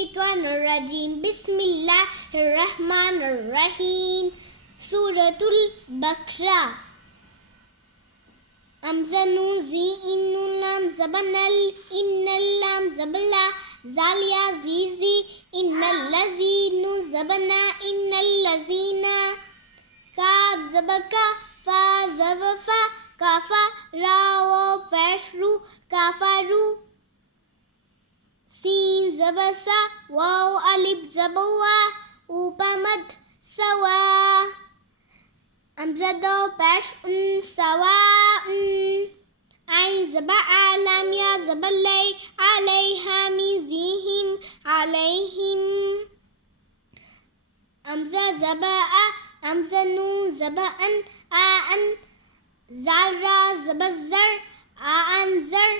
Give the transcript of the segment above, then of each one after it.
मिनश्शैतानिर्रजीम बिस्मिल्लाहिर्रहमानिर्रहीम सूरतुल बकरा अमज़नु ज़ी इन्नुल्लाम ज़बनल इन्नल्लाम ज़बला ज़ालिया ज़ीज़ी इन्नल्लज़ीनु ज़बना इन्नल्लज़ीना काब ज़बका फा ज़बफा काफा रावो फैशरू काफारू सीन ज़बसा वाव अलिफ ज़बवा उपमद सवा अमज़दो पेश सवा आइन ज़बा आलम या ज़बल्लै अलैहा मिज़ीहिम अलैहिम अमज़ा ज़बा अमज़नु ज़बअन आअन ज़ालरा ज़बज़र आअन ज़र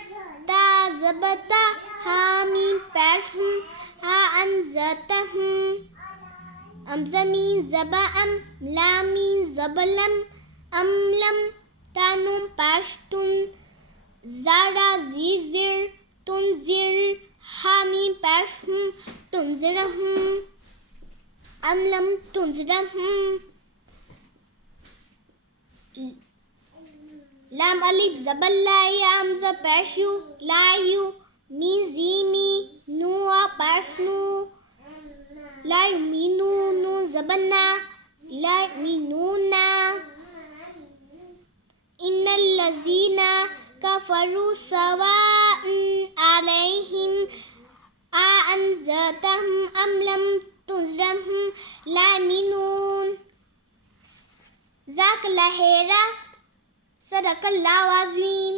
ता ज़बता हामीम पेश आअन ज़तहम अमज़मीन ज़बअम लामीन ज़बलम अमलम तानुम पाश्तुन ज़ारा ज़ीज़िर तुनज़िर हामीम पाशहुम तुनज़िरहुम अमलम तुनज़िरहुम लाम अलिफ ज़बल्ला या अमज़ा पाशु लायु मीज़ीमी नुआ पाशनु ला युमिनूनु ज़बना ला युमिनूना इन्नल्लज़ीना कफ़रू सवाअन अलैहिम अअन्ज़रतहुम अम लम तुनज़िरहुम ला युमिनून ज़ाकल्लाहु सदक़ल्लाहु अज़ीम।